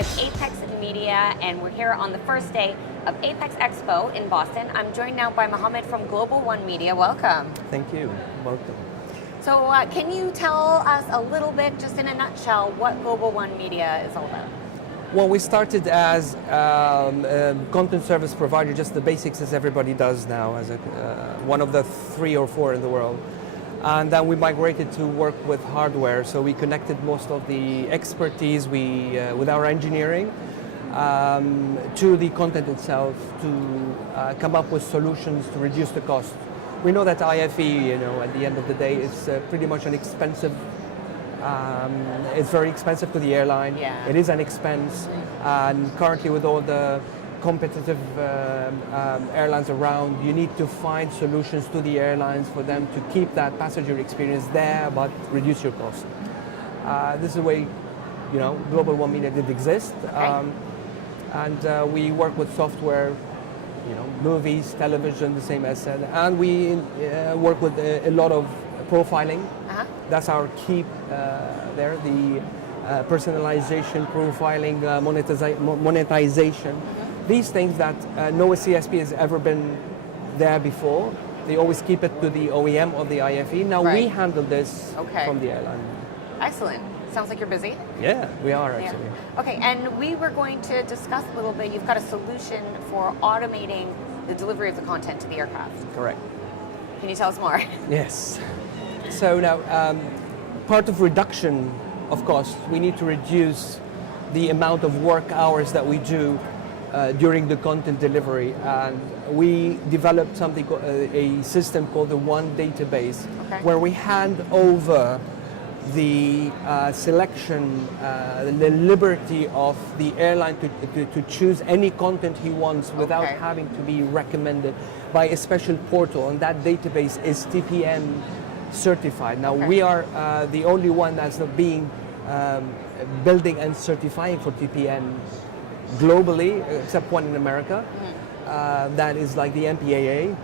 with Apex Media, and we're here on the first day of Apex Expo in Boston. I'm joined now by Mohamad from Global One Media. Welcome. Thank you. Welcome. So can you tell us a little bit, just in a nutshell, what Global One Media is all about? Well, we started as a content service provider, just the basics as everybody does now, as one of the 3 or 4 in the world. And then we migrated to work with hardware, so we connected most of the expertise with our engineering to the content itself to come up with solutions to reduce the cost. We know that IFE, at the end of the day, is pretty much an expensive. It's very expensive to the airline. Yeah. It is an expense, and currently with all the competitive airlines around, you need to find solutions to the airlines for them to keep that passenger experience there, but reduce your cost. This is the way, Global One Media did exist, Okay. and we work with software, movies, television, the same as said, and we work with a lot of profiling. Uh-huh. That's our key there, the personalization, profiling, monetization. Mm-hmm. These things that no CSP has ever been there before. They always keep it to the OEM or the IFE. Now we Right. handle this Okay. from the airline. Excellent. Sounds like you're busy. Yeah, we are Yeah. actually. Okay, and we were going to discuss a little bit, you've got a solution for automating the delivery of the content to the aircraft. Correct. Can you tell us more? Yes. So now, part of reduction of cost, we need to reduce the amount of work hours that we do during the content delivery, and we developed something, a system called the One Database, Okay. where we hand over the selection, the liberty of the airline to choose any content he wants without Okay. having to be recommended by a special portal, and that database is TPM certified. Now Okay. we are the only one that's not being building and certifying for TPM globally, except one in America. That is like the MPAA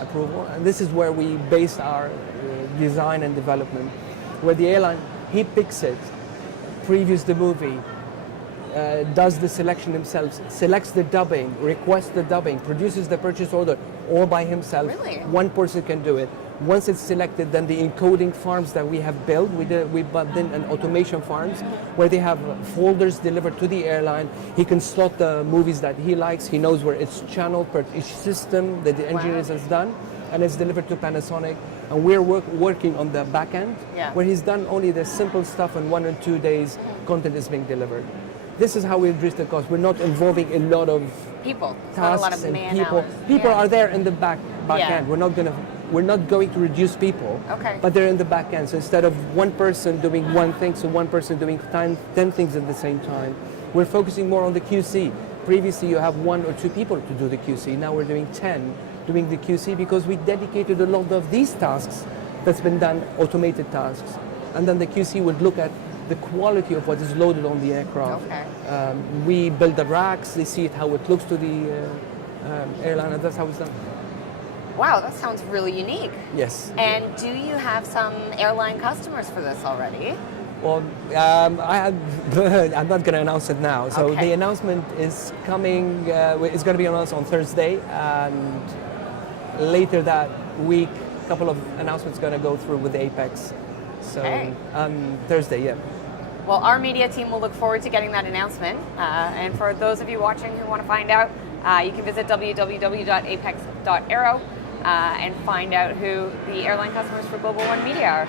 approval, and this is where we base our design and development, where the airline, he picks it, previews the movie, does the selection himself, selects the dubbing, requests the dubbing, produces the purchase order all by himself. Really? One person can do it. Once it's selected, then the encoding farms that we have built, we built in an automation farms where they have folders delivered to the airline. He can slot the movies that he likes. He knows where it's channeled per each system that the engineers has done, and it's delivered to Panasonic. And we're working on the back end, Yeah. where he's done only the simple stuff, in 1 or 2 days, content is being delivered. This is how we reduce the cost. We're not involving a lot of People. It's not a lot tasks of and man people. hours. People Yeah. are there in the back Yeah. end. We're not going to reduce people, Okay. but they're in the back end. So instead of one person doing one thing, so one person doing 10 things at the same time, we're focusing more on the QC. Previously, you have 1 or 2 people to do the QC. Now we're doing 10 doing the QC because we dedicated a lot of these tasks that's been done, automated tasks. And then the QC would look at the quality of what is loaded on the aircraft. Okay. We build the racks, they see it, how it looks to the airline, and that's how it's done. Wow, that sounds really unique. Yes. And do you have some airline customers for this already? Well, I'm not going to announce it now. So Okay. the announcement is coming, it's going to be announced on Thursday, and later that week, a couple of announcements going to go through with Apex. So Okay. Thursday, yeah. Well, our media team will look forward to getting that announcement. And for those of you watching who want to find out, you can visit www.apex.aero and find out who the airline customers for Global One Media are.